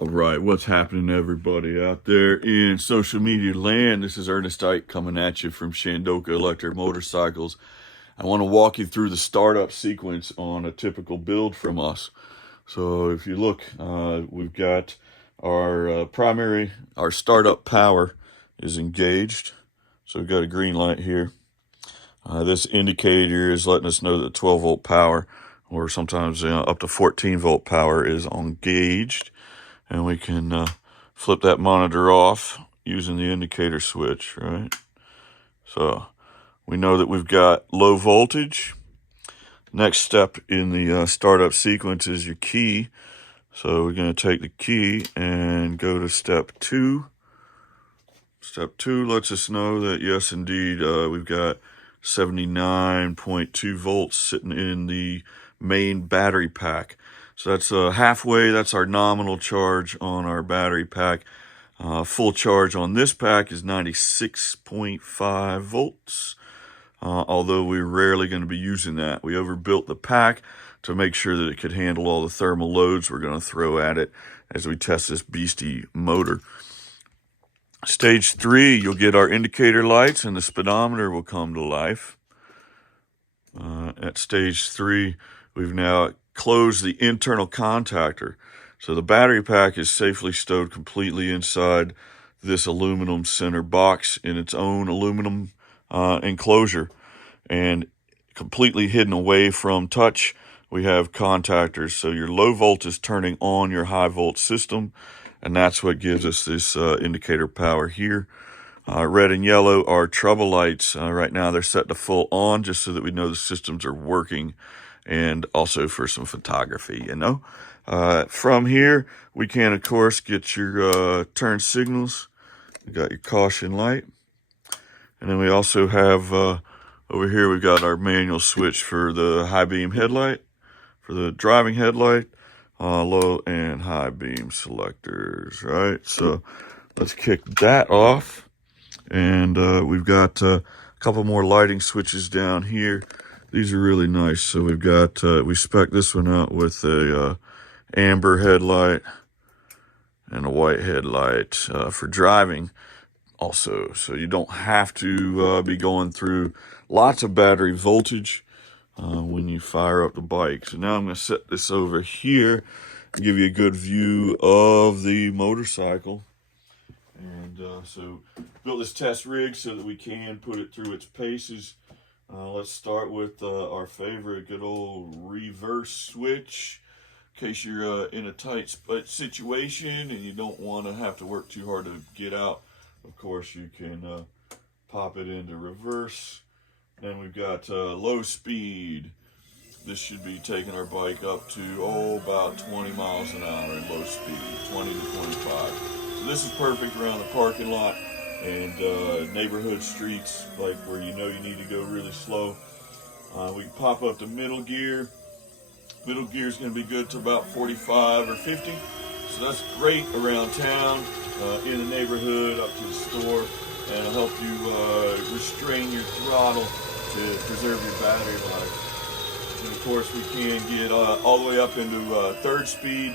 All right, what's happening, everybody out there in social media land? This is Ernest Ike coming at you from Shandoka Electric Motorcycles. I want to walk you through the startup sequence on a typical build from us. So if you look, we've got our our startup power is engaged. So we've got a green light here. This indicator is letting us know that 12 volt power, or sometimes up to 14 volt power, is engaged. And we can flip that monitor off using the indicator switch, right? So we know that we've got low voltage. Next step in the startup sequence is your key. So we're going to take the key and go to step 2. Step 2 lets us know that, yes, indeed, we've got 79.2 volts sitting in the main battery pack. So that's halfway. That's our nominal charge on our battery pack. Full charge on this pack is 96.5 volts, although we're rarely going to be using that. We overbuilt the pack to make sure that it could handle all the thermal loads we're going to throw at it as we test this beastie motor. Stage 3, you'll get our indicator lights and the speedometer will come to life. At stage 3, we've now closed the internal contactor. So the battery pack is safely stowed completely inside this aluminum center box in its own aluminum enclosure. And completely hidden away from touch, we have contactors. So your low volt is turning on your high volt system. And that's what gives us this indicator power here. Red and yellow are trouble lights. Right now they're set to full on just so that we know the systems are working, and also for some photography, you know. From here, we can, of course, get your turn signals. You got your caution light. And then we also have, over here, we've got our manual switch for the high beam headlight, for the driving headlight, low and high beam selectors, right? So let's kick that off. And we've got a couple more lighting switches down here. These are really nice. So we've got, we spec this one out with a amber headlight and a white headlight for driving also. So you don't have to be going through lots of battery voltage when you fire up the bike. So now I'm going to set this over here and give you a good view of the motorcycle. And so built this test rig so that we can put it through its paces. Let's start with our favorite good old reverse switch. In case you're in a tight situation and you don't want to have to work too hard to get out, of course you can pop it into reverse. Then we've got low speed. This should be taking our bike up to about 20 miles an hour in low speed, 20 to 25. So this is perfect around the parking lot and neighborhood streets, like where you know you need to go really slow. We can pop up to middle gear. Middle gear is going to be good to about 45 or 50. So that's great around town, in the neighborhood, up to the store, and it'll help you restrain your throttle to preserve your battery life. And of course, we can get all the way up into third speed.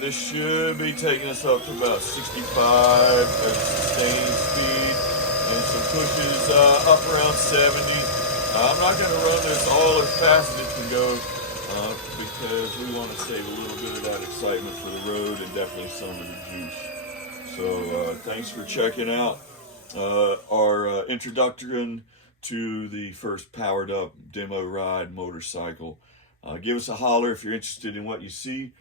This should be taking us up to about 65 as sustained speed, and some pushes up around 70. I'm not going to run this all as fast as it can go because we want to save a little bit of that excitement for the road and definitely some of the juice. So thanks for checking out our introduction to the first powered up demo ride motorcycle. Give us a holler if you're interested in what you see.